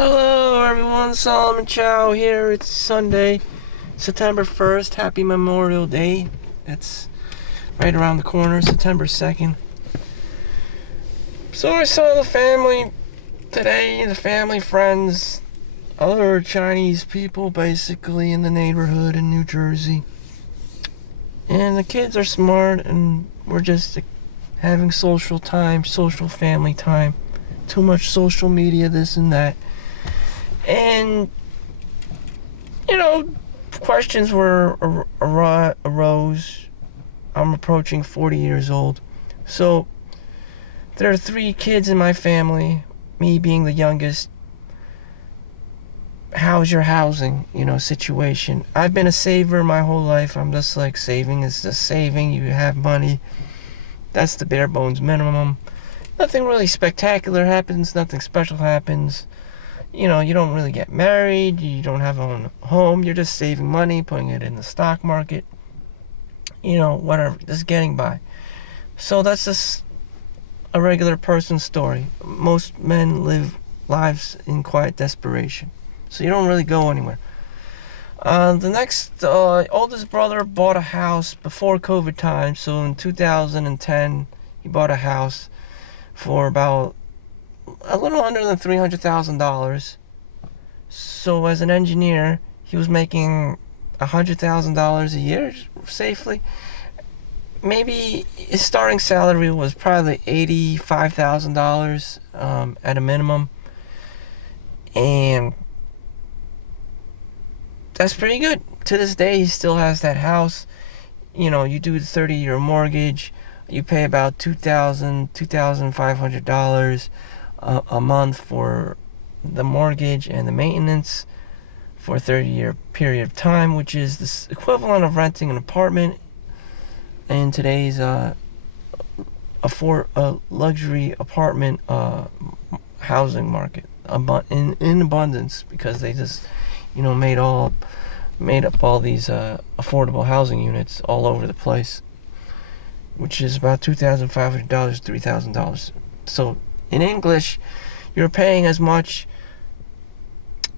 Hello everyone, Solomon Chau here. It's Sunday, September 1st. Happy Memorial Day. It's right around the corner, September 2nd. So I saw the family today, the family, friends, other Chinese people basically in the neighborhood in New Jersey. And the kids are smart and we're just having social time, social family time. Too much social media, this and that. And, questions arose. I'm approaching 40 years old. So, there are 3 kids in my family, me being the youngest. How's your housing, situation? I've been a saver my whole life. I'm just like, saving is just saving. You have money. That's the bare bones minimum. Nothing really spectacular happens. Nothing special happens. You don't really get married, you don't have a own home, you're just saving money, putting it in the stock market, whatever, just getting by. So that's just a regular person's story. Most men live lives in quiet desperation, so you don't really go anywhere. The next oldest brother bought a house before COVID time, so in 2010 he bought a house for about a little under than $300,000. So as an engineer, he was making $100,000 a year safely. Maybe his starting salary was probably $85,000 at a minimum, and that's pretty good. To this day, he still has that house. You do the 30-year mortgage, you pay about $2,500 a month for the mortgage and the maintenance for a 30-year period of time, which is the equivalent of renting an apartment in today's luxury apartment housing market in abundance, because they just made up all these affordable housing units all over the place, which is about $2,500, $3,000. So in English, you're paying as much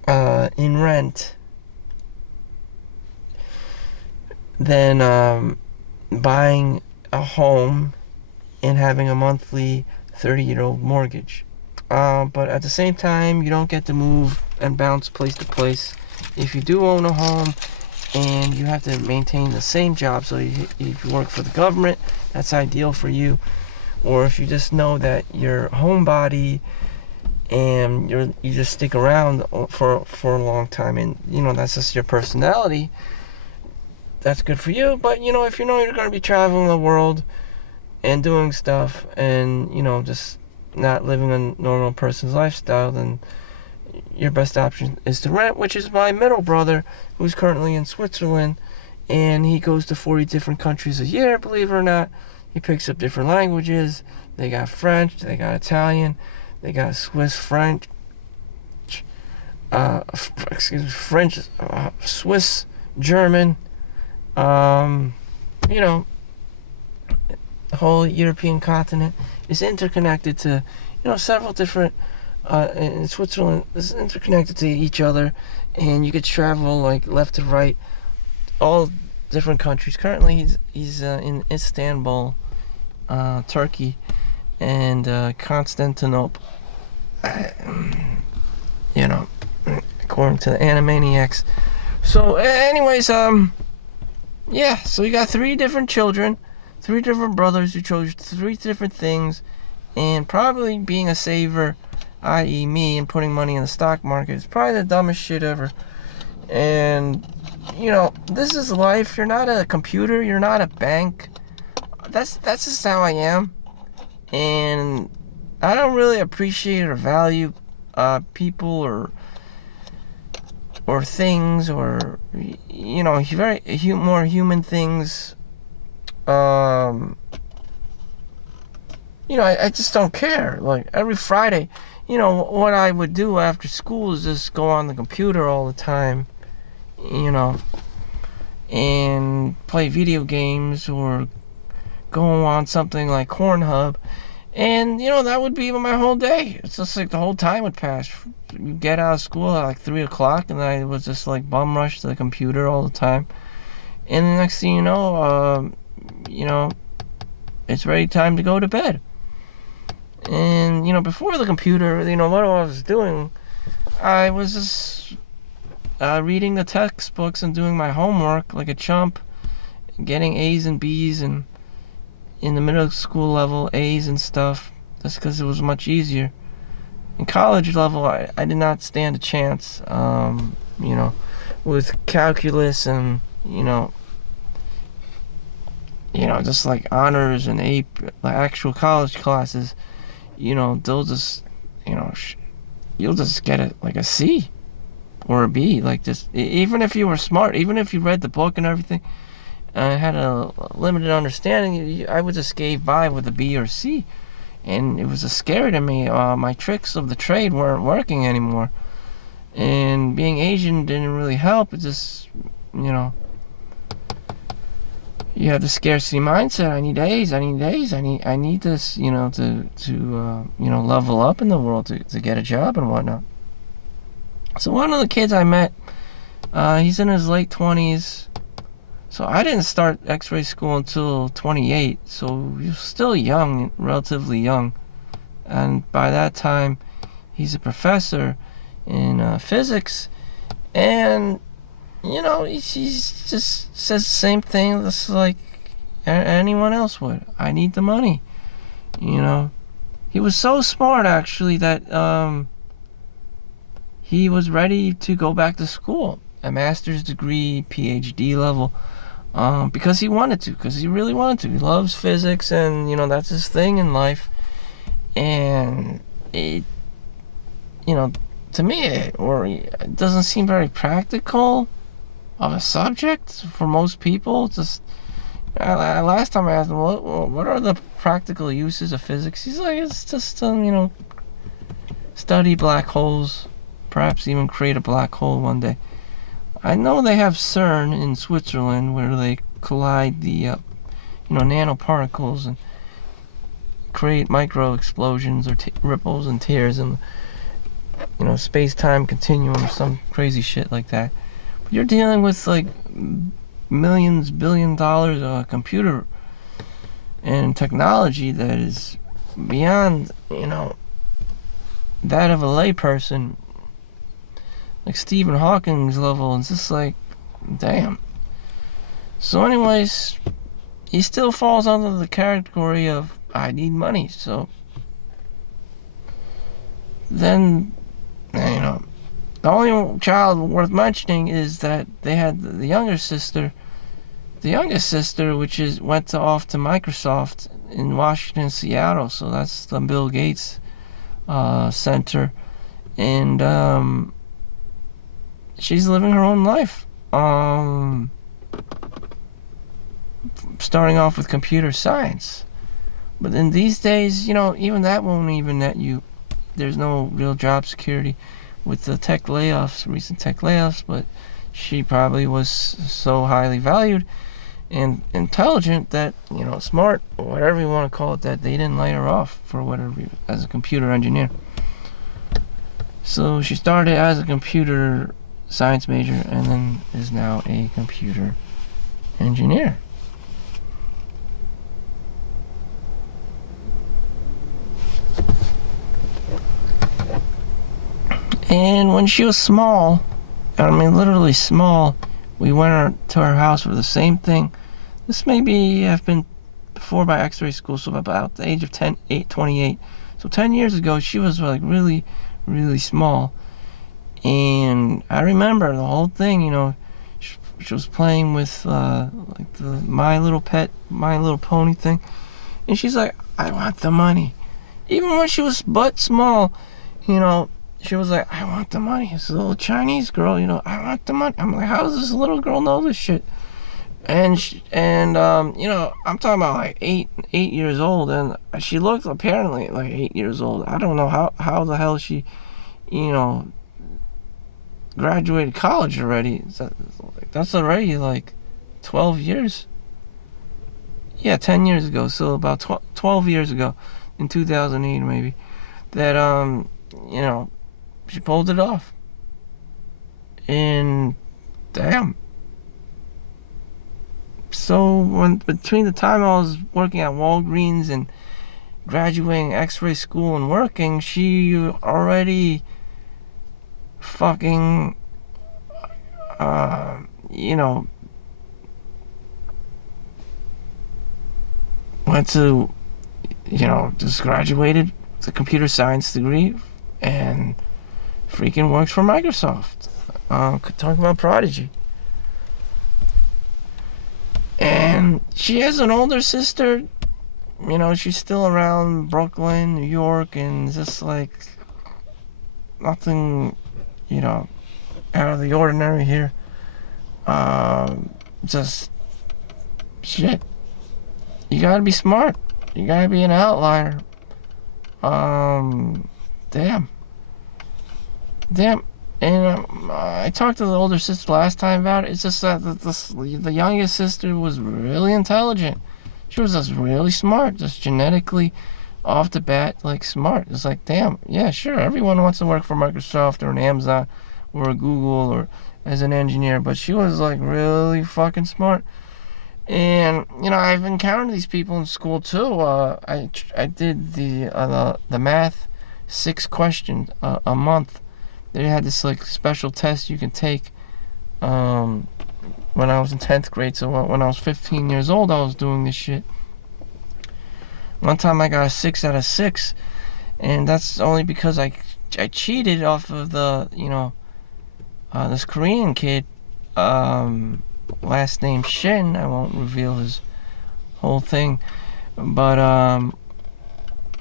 in rent than buying a home and having a monthly 30-year-old mortgage. But at the same time, you don't get to move and bounce place to place. If you do own a home and you have to maintain the same job, so if you work for the government, that's ideal for you. Or if you just know that you're homebody and you just stick around for a long time, and that's just your personality, that's good for you. But if you're going to be traveling the world and doing stuff and just not living a normal person's lifestyle, then your best option is to rent, which is my middle brother, who's currently in Switzerland, and he goes to 40 different countries a year, believe it or not. He picks up different languages. They got French, they got Italian, they got French, Swiss, German, the whole European continent is interconnected to, several different, in Switzerland is interconnected to each other, and you could travel like left to right, all different countries. Currently he's in Istanbul, Turkey, and Constantinople, according to the Animaniacs. So anyways, so you got 3 different children, 3 different brothers who chose 3 different things, and probably being a saver, i.e. me, and putting money in the stock market is probably the dumbest shit ever. And this is life. You're not a computer, you're not a bank. That's just how I am. And I don't really appreciate or value people or things, or very more human things. I just don't care. Like every Friday, what I would do after school is just go on the computer all the time, and play video games or go on something like Cornhub, and that would be my whole day. It's just like the whole time would pass. you get out of school at like 3 o'clock, and I was just like bum rushed to the computer all the time. And the next thing you know, it's ready time to go to bed. And, before the computer, what I was doing, I was just reading the textbooks and doing my homework like a chump, getting A's and B's, and in the middle school level, A's and stuff. That's because it was much easier. In college level, I did not stand a chance, with calculus and, just like honors and like actual college classes, they'll just, you'll just get it like a C or a B. Like, just, even if you were smart, even if you read the book and everything, had a limited understanding, I would just skate by with a B or C. And it was scary to me. My tricks of the trade weren't working anymore. And being Asian didn't really help. It just, you have the scarcity mindset. I need A's. I need this, to level up in the world, to get a job and whatnot. So one of the kids I met, he's in his late 20s. So I didn't start X-ray school until 28. So he was still young, relatively young. And by that time, he's a professor in physics. And, he just says the same thing that's like anyone else would. I need the money. He was so smart, actually, that he was ready to go back to school. A master's degree, PhD level. Because he wanted to, because he really wanted to. He loves physics, and, that's his thing in life. And it, to me, it doesn't seem very practical of a subject for most people. Just, last time I asked him, what are the practical uses of physics? He's like, it's just, study black holes, perhaps even create a black hole one day. I know they have CERN in Switzerland, where they collide the, nanoparticles and create micro explosions or ripples and tears in, space-time continuum or some crazy shit like that. But you're dealing with like millions, $billion of computer and technology that is beyond, that of a layperson. Like Stephen Hawking's level. It's just like, damn. So anyways, he still falls under the category of I need money. So then, the only child worth mentioning is that they had the youngest sister, which went off to Microsoft in Washington, Seattle. So that's the Bill Gates center. And she's living her own life. Starting off with computer science. But in these days, even that won't even net you. There's no real job security with the recent tech layoffs, but she probably was so highly valued and intelligent that, smart, or whatever you want to call it, that they didn't lay her off for whatever, as a computer engineer. So she started as a computer science major and then is now a computer engineer. And when she was small, literally small, we went to her house for the same thing. This maybe have been before my X-ray school, so about the age of 28. So 10 years ago, she was like really, really small. And I remember the whole thing, she was playing with like the My Little Pony thing. And she's like, I want the money. Even when she was but small, she was like, I want the money. This little Chinese girl, I want the money. I'm like, how does this little girl know this shit? And I'm talking about like 8 years old, and she looked apparently like 8 years old. I don't know how the hell she, graduated college already. That's already like 12 years. Yeah, 10 years ago. So about 12 years ago, in 2008 maybe, that She pulled it off. And damn. So between the time I was working at Walgreens and graduating X-ray school and working, she already fucking went to, just graduated with a computer science degree and freaking works for Microsoft. Talking about Prodigy. And she has an older sister, she's still around Brooklyn, New York, and just like nothing, out of the ordinary here. Just shit. You gotta be smart. You gotta be an outlier. Damn. And I talked to the older sister last time about it. It's just that the youngest sister was really intelligent. She was just really smart, just genetically off the bat, like smart. It's like, damn, yeah, sure, everyone wants to work for Microsoft or an Amazon or a Google or as an engineer, but she was like really fucking smart. And I've encountered these people in school too. I did the math 6 questions a month. They had this like special test you can take when I was in 10th grade. So when I was 15 years old, I was doing this shit. One time I got a 6 out of 6, and that's only because I cheated off of the this Korean kid, last name Shin. I won't reveal his whole thing, but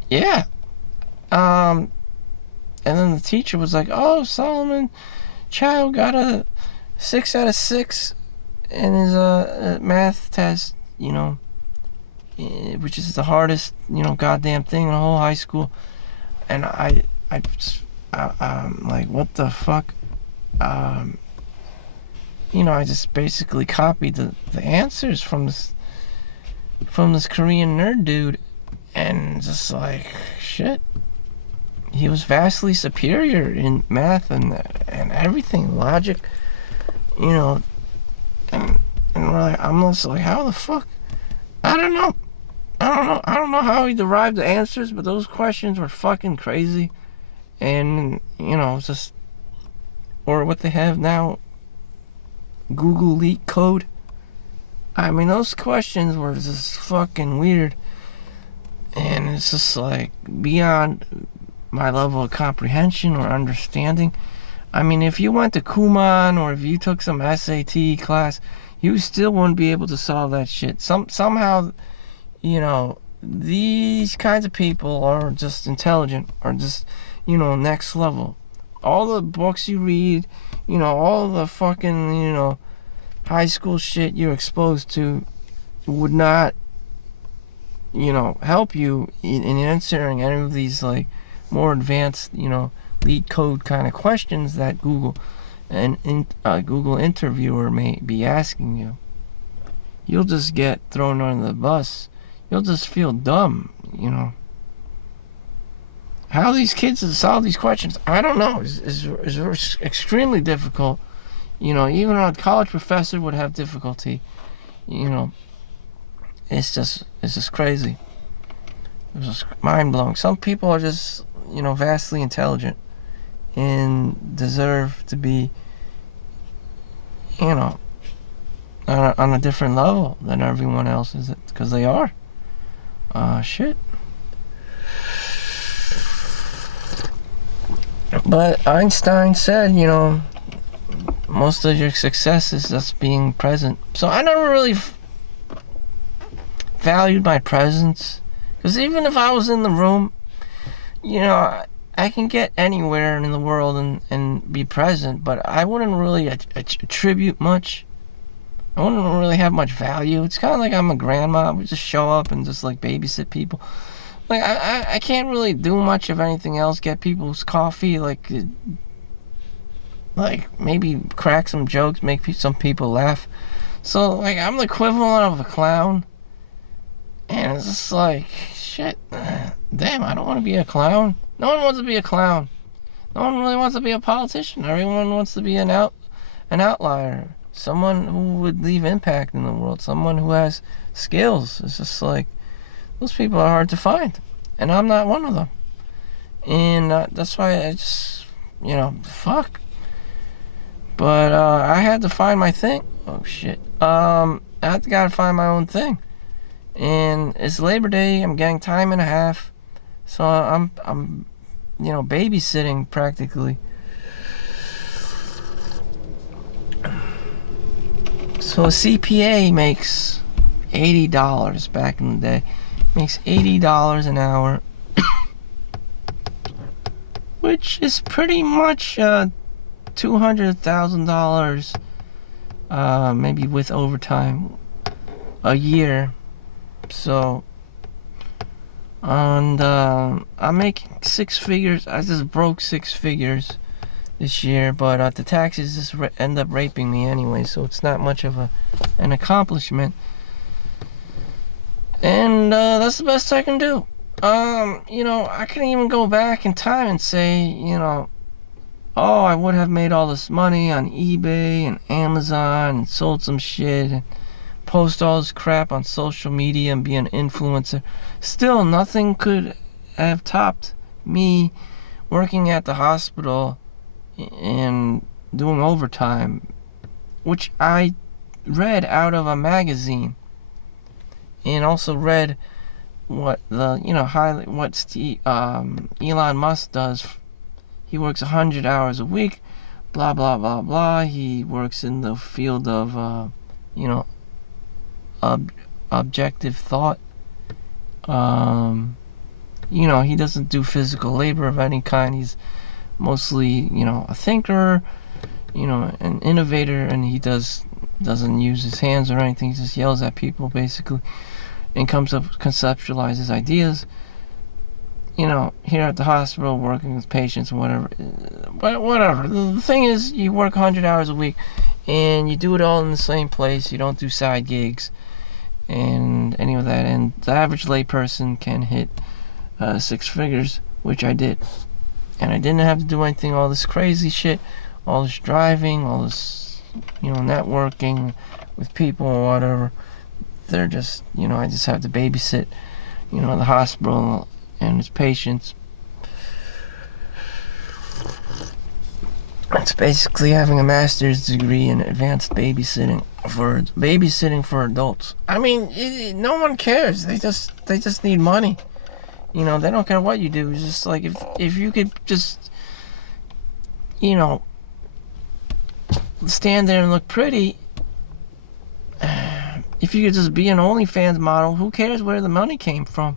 yeah. And then the teacher was like, "Oh, Solomon, Chau got a 6 out of 6 in his math test, which is the hardest, goddamn thing in the whole high school." And I'm like, what the fuck? I just basically copied the answers from this Korean nerd dude, and just like, shit. He was vastly superior in math and everything, logic, and we're like, I'm just like, how the fuck? I don't know how he derived the answers, but those questions were fucking crazy. And just, or what they have now, Google Leak code. I mean, those questions were just fucking weird, and it's just like beyond my level of comprehension or understanding. I mean, if you went to Kumon or if you took some SAT class, you still wouldn't be able to solve that shit. Somehow, these kinds of people are just intelligent, or just, next level. All the books you read, all the fucking, high school shit you're exposed to would not, help you in answering any of these, like, more advanced, lead code kind of questions that Google interviewer may be asking you. You'll just get thrown under the bus. You'll just feel dumb, How these kids solve these questions, I don't know. It's extremely difficult. Even a college professor would have difficulty. It's just crazy. It's just mind-blowing. Some people are just, vastly intelligent and deserve to be, on a different level than everyone else is, because they are. Shit. But Einstein said, most of your success is just being present. So I never really valued my presence, because even if I was in the room, I can get anywhere in the world and be present, but I wouldn't really attribute much. I wouldn't really have much value. It's kind of like I'm a grandma. We just show up and just like babysit people. Like I can't really do much of anything else. Get people's coffee, like maybe crack some jokes, make some people laugh. So like I'm the equivalent of a clown, and it's just like, shit. Damn, I don't want to be a clown. No one wants to be a clown. No one really wants to be a politician. Everyone wants to be an outlier. Someone who would leave impact in the world. Someone who has skills. It's just like, those people are hard to find. And I'm not one of them. And that's why I just, fuck. But I had to find my thing. Oh, shit. I gotta find my own thing. And it's Labor Day. I'm getting time and a half. So I'm babysitting practically. So a CPA makes $80 back in the day. Makes $80 an hour. Which is pretty much $200,000, maybe with overtime, a year. So, and I'm making six figures. I just broke six figures this year, but the taxes just end up raping me anyway, so it's not much of an accomplishment. And that's the best I can do. I can even go back in time and say, oh, I would have made all this money on eBay and Amazon and sold some shit and post all this crap on social media and be an influencer. Still, nothing could have topped me working at the hospital and doing overtime, which I read out of a magazine, and also read what Elon Musk does. He works 100 hours a week, blah blah blah blah. He works in the field of objective thought. He doesn't do physical labor of any kind. He's mostly a thinker, an innovator, and he doesn't use his hands or anything. He just yells at people basically and conceptualizes ideas. Here at the hospital, working with patients and whatever. But whatever. The thing is, you work 100 hours a week, and you do it all in the same place. You don't do side gigs and any of that. And the average layperson can hit six figures, which I did. And I didn't have to do anything, all this crazy shit, all this driving, all this, networking with people or whatever. They're just, I just have to babysit, the hospital and its patients. It's basically having a master's degree in advanced babysitting for adults. I mean, no one cares. They just need money. They don't care what you do. It's just like if you could just, stand there and look pretty. If you could just be an OnlyFans model, who cares where the money came from?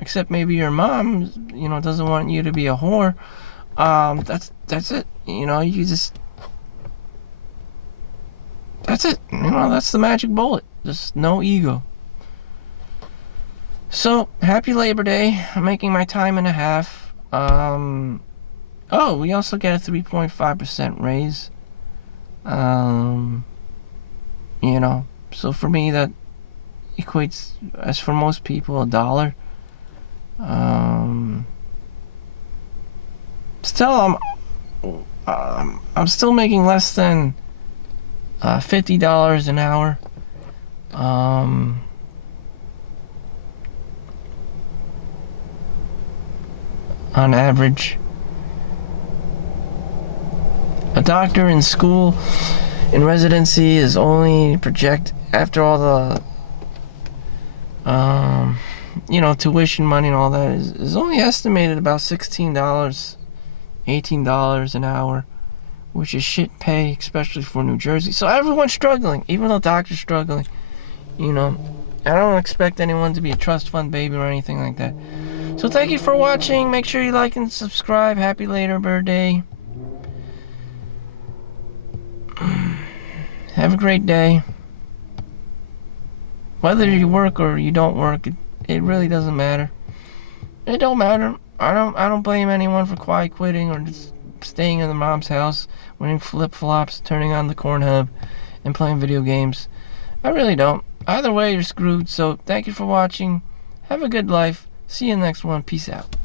Except maybe your mom, doesn't want you to be a whore. That's it. That's it. That's the magic bullet. Just no ego. So, happy Labor Day. I'm making my time and a half. We also get a 3.5% raise. So for me, that equates, as for most people, $1. Still, I'm still making less than $50 an hour. On average. A doctor in school, in residency, is only after all the tuition money and all that is only estimated about $16, $18 an hour, which is shit pay, especially for New Jersey. So everyone's struggling, even though doctors struggling. I don't expect anyone to be a trust fund baby or anything like that. So thank you for watching. Make sure you like and subscribe. Happy Labor Day. Have a great day. Whether you work or you don't work, it really doesn't matter. It don't matter. I don't blame anyone for quiet quitting or just staying in their mom's house, wearing flip-flops, turning on the corn hub, and playing video games. I really don't. Either way, you're screwed. So thank you for watching. Have a good life. See you in the next one. Peace out.